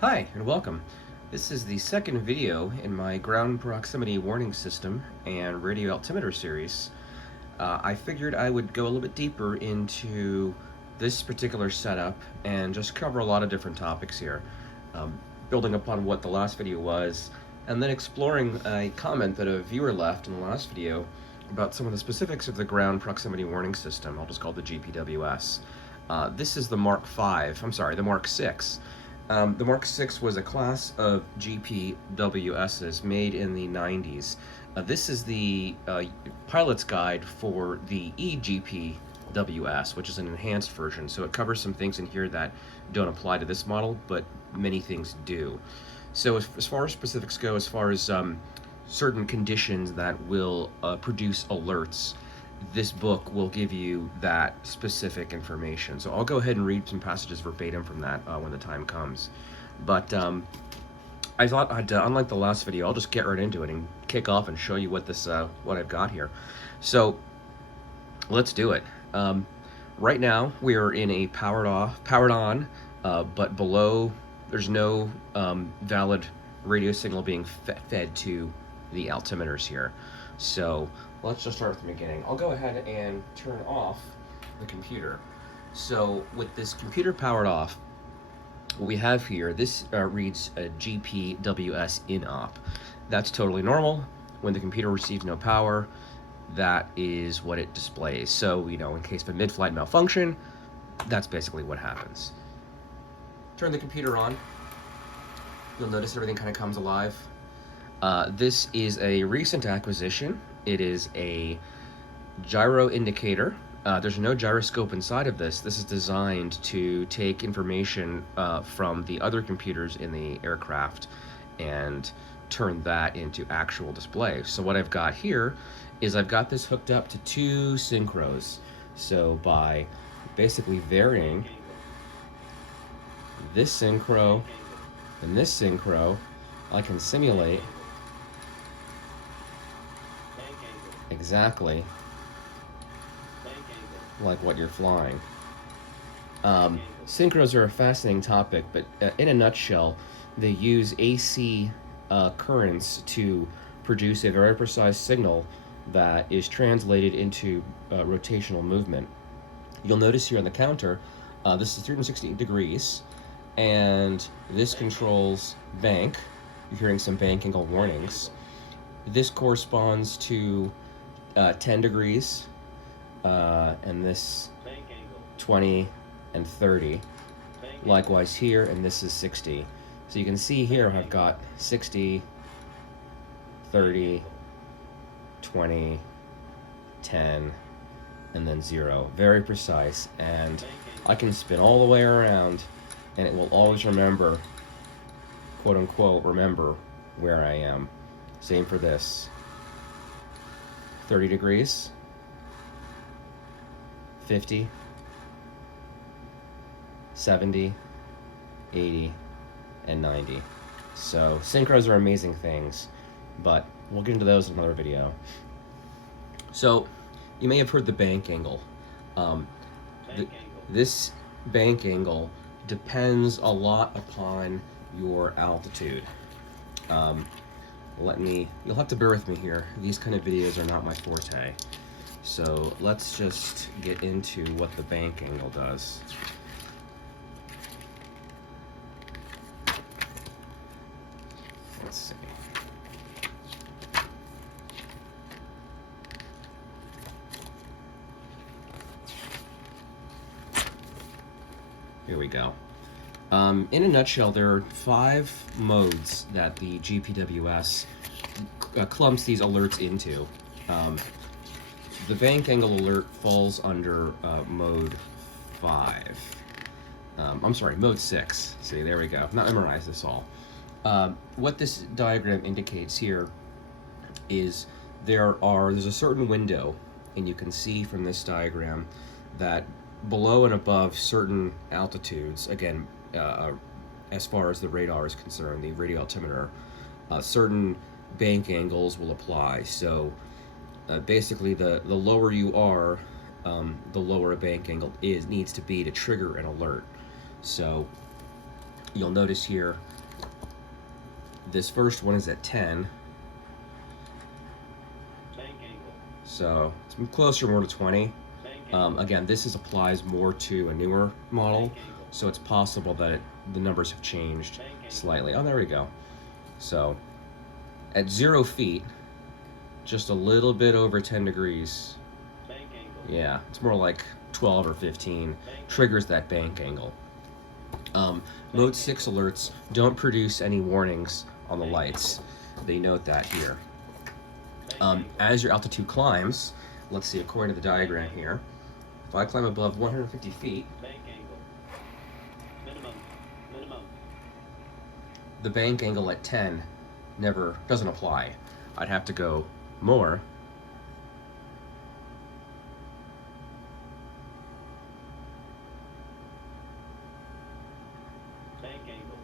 Hi, and welcome. This is the second video in my ground proximity warning system and radio altimeter series. I figured I would go a little bit deeper into this particular setup and just cover a lot of different topics here, building upon what the last video was, and then exploring a comment that a viewer left in the last video about some of the specifics of the ground proximity warning system. I'll just call it the GPWS. This is the Mark V, the Mark VI. The Mark VI was a class of GPWSs made in the 90s. This is the pilot's guide for the EGPWS, which is an enhanced version. So it covers some things in here that don't apply to this model, but many things do. So as far as specifics go, as far as certain conditions that will produce alerts, this book will give you that specific information. So I'll go ahead and read some passages verbatim from that when the time comes. But I thought I'd, unlike the last video, I'll just get right into it and kick off and show you what what I've got here. So let's do it. Right now we are in a powered on, but below there's no valid radio signal being fed to the altimeters here. So let's just start at the beginning. I'll go ahead and turn off the computer. So with this computer powered off, what we have here, this reads a GPWS in op. That's totally normal. When the computer receives no power, that is what it displays. So, you know, in case of a mid-flight malfunction, that's basically what happens. Turn the computer on. You'll notice everything kind of comes alive. This is a recent acquisition. It is a gyro indicator. There's no gyroscope inside of this. This is designed to take information from the other computers in the aircraft and turn that into actual display. So what I've got here is I've got this hooked up to two synchros. So by basically varying this synchro and this synchro, I can simulate exactly like what you're flying. Synchros are a fascinating topic, but in a nutshell, they use AC currents to produce a very precise signal that is translated into rotational movement. You'll notice here on the counter, this is 360 degrees, and this controls bank. You're hearing some bank angle warnings. This corresponds to 10 degrees, and this 20 and 30. Likewise here, and this is 60. So you can see here I've got 60, 30, 20, 10, and then 0. Very precise, and I can spin all the way around, and it will always remember, quote unquote, remember where I am. Same for this. 30 degrees, 50, 70, 80, and 90. So synchros are amazing things, but we'll get into those in another video. So you may have heard the bank angle. This bank angle depends a lot upon your altitude. You'll have to bear with me here. These kind of videos are not my forte. So let's just get into what the bank angle does. Let's see. Here we go. In a nutshell, there are 5 modes that the GPWS clumps these alerts into. The bank angle alert falls under mode 5. Mode 6. See, there we go. Not memorize this all. What this diagram indicates here is there's a certain window, and you can see from this diagram that below and above certain altitudes, again, as far as the radar is concerned, the radio altimeter, certain bank angles will apply. So basically the lower you are, the lower a bank angle needs to be to trigger an alert. So You'll notice here, this first one is at 10. So it's closer more to 20. Again, this applies more to a newer model, so it's possible that the numbers have changed slightly. Oh, there we go. So at 0 feet, just a little bit over 10 degrees. Yeah, it's more like 12 or 15, triggers that bank angle. Mode 6 alerts don't produce any warnings on the lights. They note that here. As your altitude climbs, let's see, according to the diagram here, if I climb above 150 feet, the bank angle at 10 doesn't apply. I'd have to go more.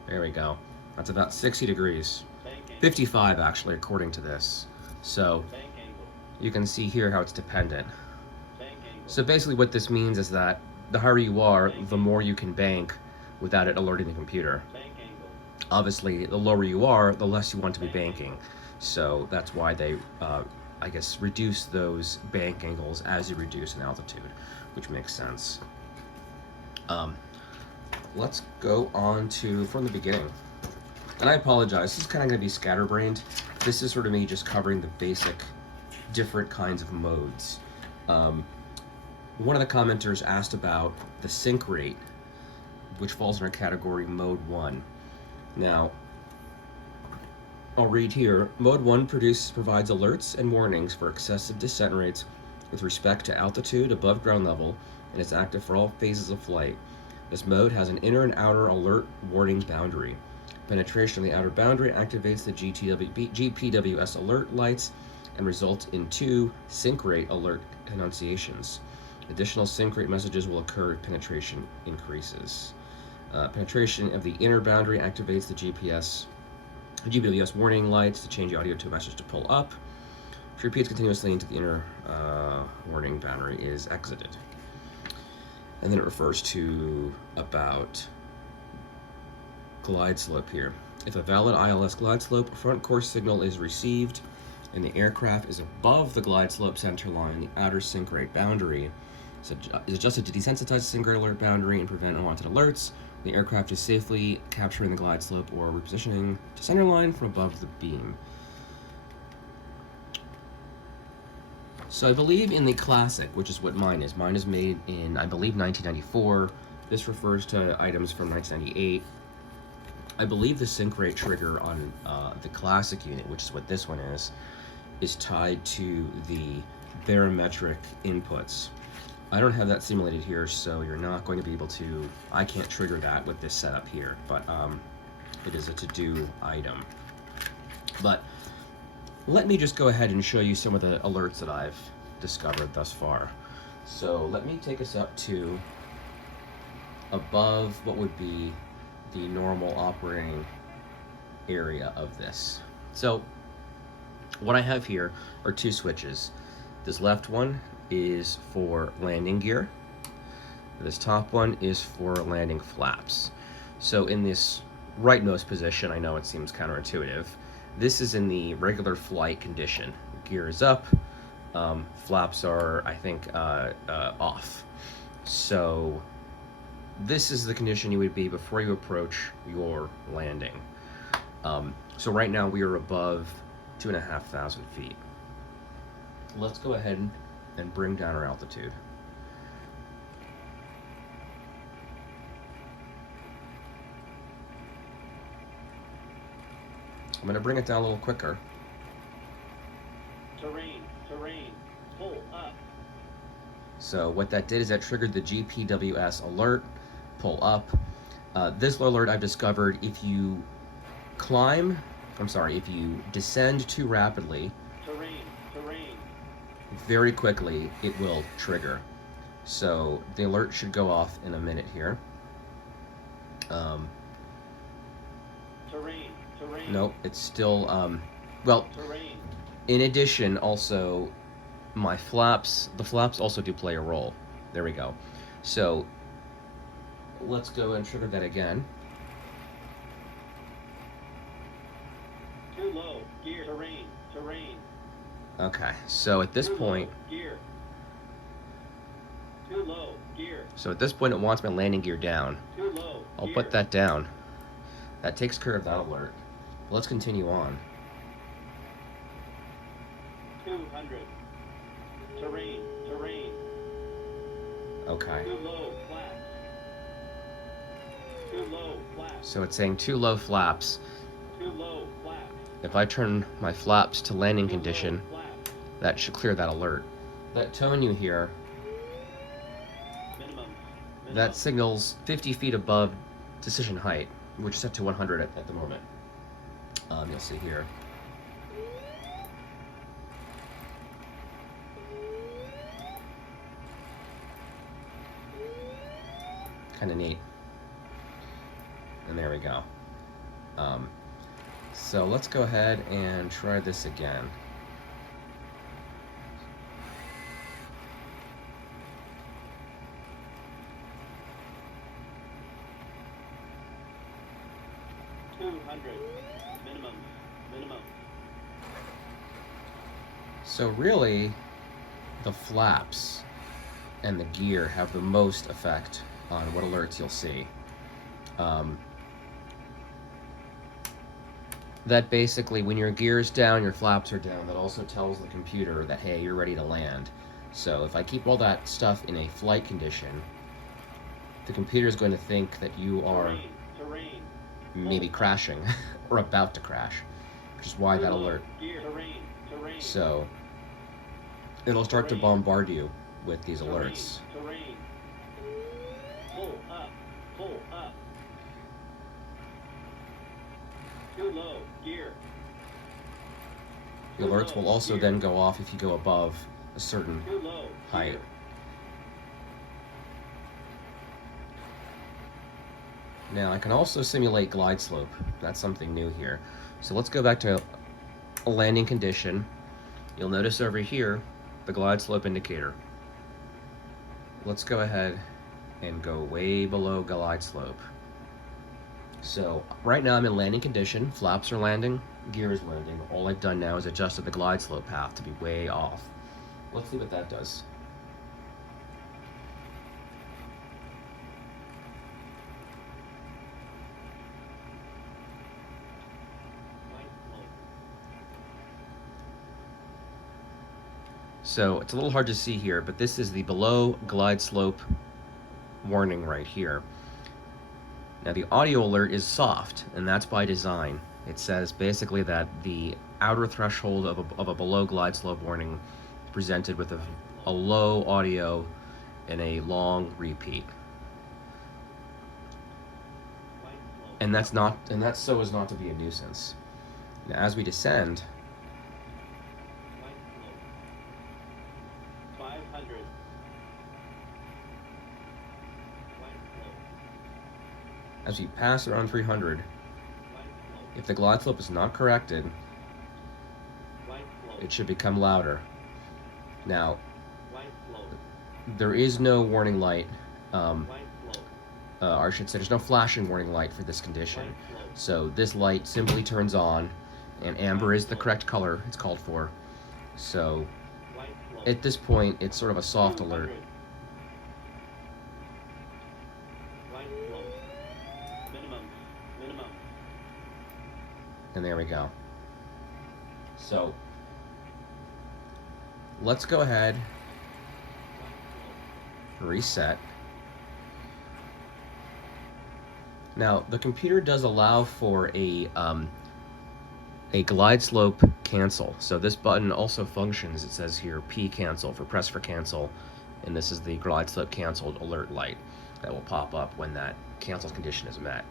There we go. That's about 60 degrees. 55 actually, according to this. So you can see here how it's dependent. So basically what this means is that the higher you are, the more you can bank without it alerting the computer. Obviously, the lower you are, the less you want to be banking. So that's why they, I guess, reduce those bank angles as you reduce in altitude, which makes sense. Let's go on to from the beginning. And I apologize, this is kind of going to be scatterbrained. This is sort of me just covering the basic different kinds of modes. One of the commenters asked about the sync rate, which falls in our category mode 1. Now, I'll read here. Mode 1 provides alerts and warnings for excessive descent rates with respect to altitude above ground level and is active for all phases of flight. This mode has an inner and outer alert warning boundary. Penetration of the outer boundary activates the GPWS alert lights and results in 2 sync rate alert annunciations. Additional sync rate messages will occur if penetration increases. Penetration of the inner boundary activates the GPWS warning lights to change the audio to a message to pull up, which repeats continuously until the inner warning boundary is exited. And then it refers to about glide slope here. If a valid ILS glide slope front course signal is received and the aircraft is above the glide slope center line, the outer sync rate boundary is adjusted to desensitize the sync rate alert boundary and prevent unwanted alerts. The aircraft is safely capturing the glide slope or repositioning to center line from above the beam. So I believe in the Classic, which is what mine is. Mine is made in, I believe, 1994. This refers to items from 1998. I believe the sync rate trigger on the Classic unit, which is what this one is tied to the barometric inputs. I don't have that simulated here, so you're not going to be able to, I can't trigger that with this setup here, but it is a to-do item. But let me just go ahead and show you some of the alerts that I've discovered thus far. So let me take us up to above what would be the normal operating area of this. So what I have here are 2 switches. This left one is for landing gear. This top one is for landing flaps. So in this rightmost position, I know it seems counterintuitive, this is in the regular flight condition. Gear is up, flaps are, I think, off. So this is the condition you would be before you approach your landing. So right now we are above 2,500 feet. Let's go ahead and bring down our altitude. I'm going to bring it down a little quicker. Terrain, pull up. So what that did is that triggered the GPWS alert, pull up. This alert I've discovered if you if you descend too rapidly, Terrain. very quickly it will trigger. So the alert should go off in a minute here. Terrain. Nope, it's still, well, Terrain. in addition, also, the flaps also do play a role. There we go. So let's go and trigger that again. Too low. Gear. Terrain. Terrain. Okay, so at this Too point, low. Gear. Too low. Gear. it wants my landing gear down. Too low. I'll Gear. put that down. That takes care of that alert. Let's continue on. 200. Terrain. Terrain. Okay. Too low. Flaps. Too low. Flaps. So it's saying too low flaps. Too low. Flaps. If I turn my flaps to landing Too low condition, flaps. that should clear that alert. That tone you hear, Minimum. that signals 50 feet above decision height, which is set to 100 at the moment. You'll see here. Kind of neat. And there we go. So let's go ahead and try this again. Minimum. So really, the flaps and the gear have the most effect on what alerts you'll see. That basically, when your gear's down, your flaps are down, that also tells the computer that, hey, you're ready to land. So if I keep all that stuff in a flight condition, the computer is going to think that you are Terrain. maybe crashing or about to crash, which is why that alert. Gear. Terrain. So it'll start to bombard you with these alerts. Terrain. Pull up. Pull up. Too low. Gear. The alerts will also then go off if you go above a certain Too low. height. Gear. Now I can also simulate glide slope. That's something new here. So let's go back to a landing condition. You'll notice over here the glide slope indicator. Let's go ahead and go way below glide slope. So right now I'm in landing condition, flaps are landing, gear is landing. All I've done now is adjusted the glide slope path to be way off. Let's see what that does. So it's a little hard to see here, but this is the below glide slope warning right here. Now the audio alert is soft, and that's by design. It says basically that the outer threshold of a below glide slope warning is presented with a low audio and a long repeat. And that's so as not to be a nuisance. Now as we descend, 500. as we pass around 300, if the glide slope is not corrected, it should become louder. Now, there is no warning light, or I should say there's no flashing warning light for this condition. So this light simply turns on, and amber is the correct color it's called for. So at this point, it's sort of a soft alert. And there we go. So let's go ahead, reset. Now the computer does allow for a glide slope cancel. So this button also functions, it says here P cancel for press for cancel, and this is the glide slope canceled alert light that will pop up when that cancel condition is met.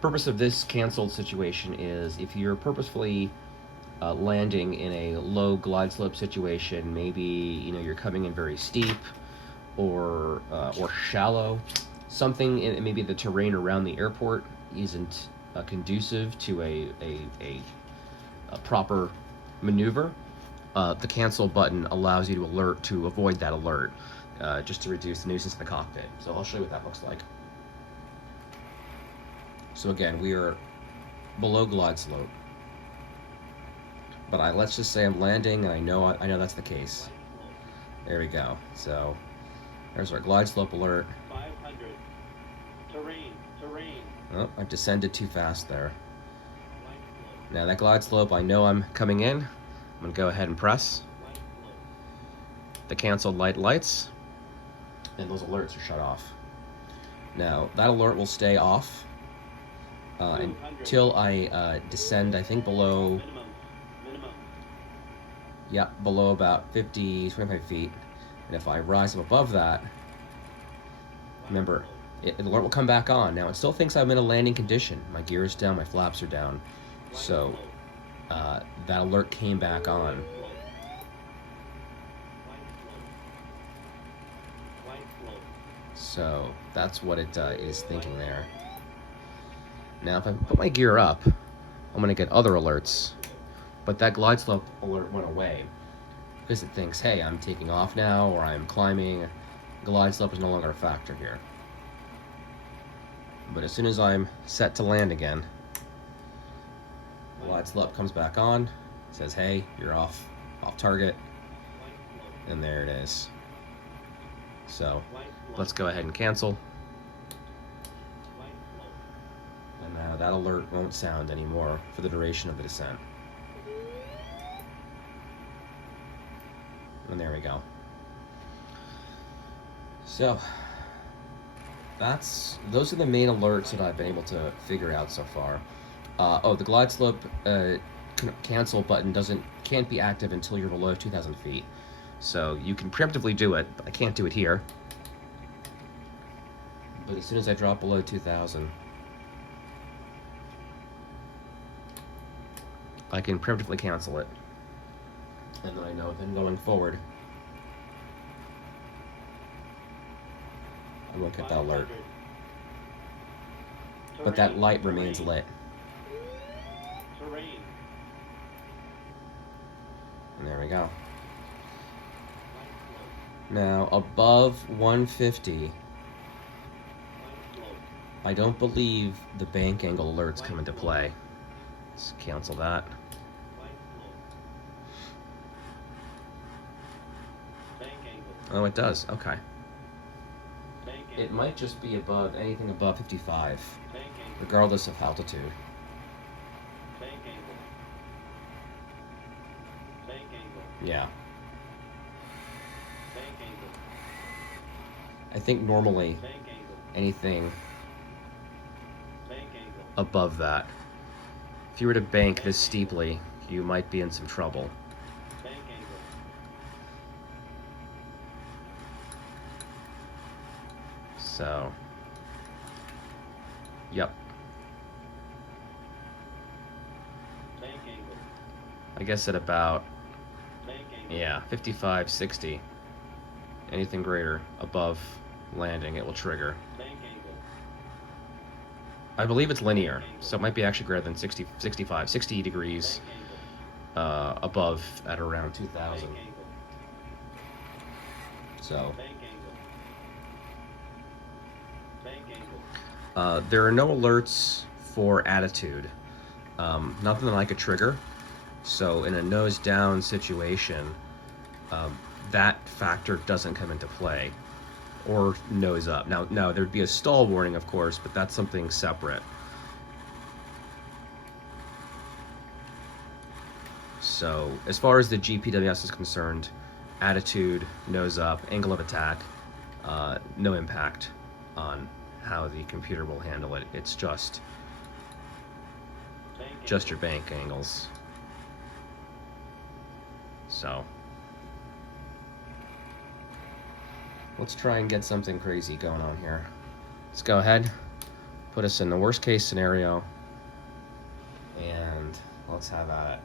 Purpose of this canceled situation is if you're purposefully landing in a low glide slope situation, maybe you're coming in very steep or shallow, something in maybe the terrain around the airport isn't conducive to a proper maneuver, the cancel button allows you to avoid that alert, just to reduce the nuisance in the cockpit. So I'll show you what that looks like. So again, we are below glide slope. but let's just say I'm landing, and I know that's the case. There we go. So there's our glide slope alert. 500. Terrain, terrain. Oh, I've descended too fast there. Light slope, Now that glide slope, I know I'm coming in. I'm gonna go ahead and press light slope. the canceled lights, and those alerts are shut off. Now that alert will stay off until I descend, I think below, Minimum, minimum. yeah, below about 25 feet. And if I rise up above that, Light remember, slope, the alert will come back on. Now it still thinks I'm in a landing condition. My gear is down, my flaps are down. light So slope, that alert came back on. light slope. Light slope. Light slope. So that's what it is thinking there. Now if I put my gear up, I'm gonna get other alerts, but that glide slope alert went away because it thinks, hey, I'm taking off now, or I'm climbing. Glide slope is no longer a factor here. But as soon as I'm set to land again, glide slope comes back on, says, hey, you're off target, Light slope. and there it is. So Light slope. let's go ahead and cancel, Light slope. and now that alert won't sound anymore for the duration of the descent. And there we go. So those are the main alerts that I've been able to figure out so far. The glide slope cancel button can't be active until you're below 2,000 feet. So you can preemptively do it, but I can't do it here. But as soon as I drop below 2,000, I can preemptively cancel it. And then I know then going forward, I won't get that alert. 500. But that Terrain, light remains terrain. lit. Terrain. And there we go. Light slope. Now, above 150, Light slope. I don't believe the bank angle alerts come into play. Let's cancel that. Light slope. Bank angle. Oh, it does. Okay. Bank angle. It might just be above anything above 55, Bank angle. regardless of altitude. Bank angle. Bank angle. Yeah. Bank angle. I think normally Bank angle. anything Bank angle. above that, if you were to bank this steeply, you might be in some trouble. Bank angle. So, yep. Bank angle. I guess at about, Bank angle. yeah, 55, 60. Anything greater above landing, it will trigger. Bank angle. I believe it's linear, so it might be actually greater than 60 degrees Bank angle. above at around 2,000. Bank angle. So Bank angle. Bank angle. there are no alerts for attitude. Nothing that I could trigger. So in a nose down situation, that factor doesn't come into play, or nose up. Now there'd be a stall warning, of course, but that's something separate. So as far as the GPWS is concerned, attitude, nose up, angle of attack, no impact on how the computer will handle it. It's just Bank your bank angles. So let's try and get something crazy going on here. Let's go ahead, put us in the worst case scenario, and let's have at it.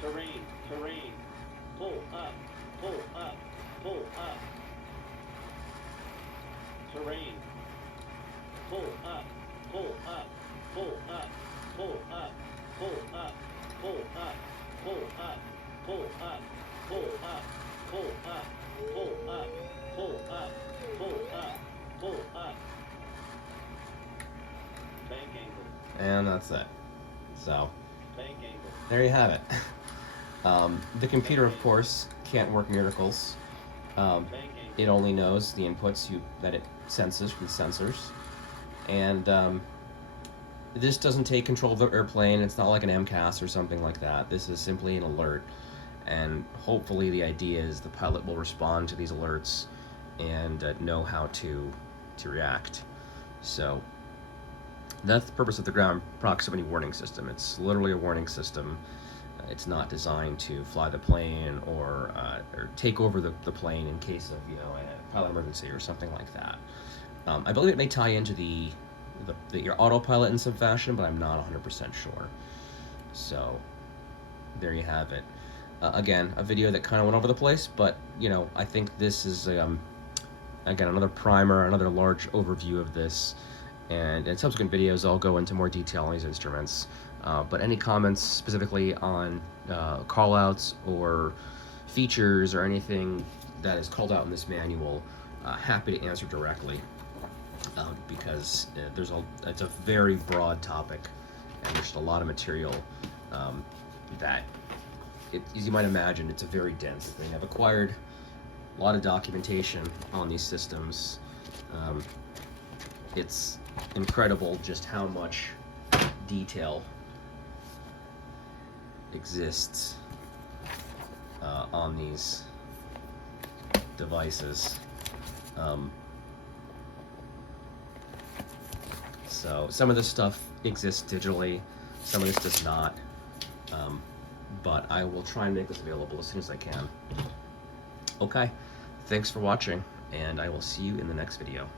Terrain, terrain. Pull up, pull up, pull up. Terrain. Pull up, pull up, pull up, pull up, pull up, pull up, pull up, pull up, pull up, pull up, pull up, pull up, pull up, pull up. and that's it. So Bank angle. there you have it. The computer, of course, can't work miracles. Bank angle. It only knows the inputs that it senses from the sensors, and this doesn't take control of the airplane. It's not like an MCAS or something like that. This is simply an alert, and hopefully the idea is the pilot will respond to these alerts and know how to react. So that's the purpose of the ground proximity warning system. It's literally a warning system. It's not designed to fly the plane or take over the plane in case of a pilot emergency or something like that. I believe it may tie into your autopilot in some fashion, but I'm not 100% sure. So there you have it. Again, a video that kind of went over the place, but I think this is again another primer, another large overview of this. And in subsequent videos, I'll go into more detail on these instruments. But any comments specifically on callouts or features or anything that is called out in this manual, happy to answer directly, because it's a very broad topic, and there's a lot of material that, as you might imagine, it's a very dense thing. I've acquired a lot of documentation on these systems. It's incredible just how much detail exists on these devices. So some of this stuff exists digitally, some of this does not, but I will try and make this available as soon as I can. Okay, thanks for watching, and I will see you in the next video.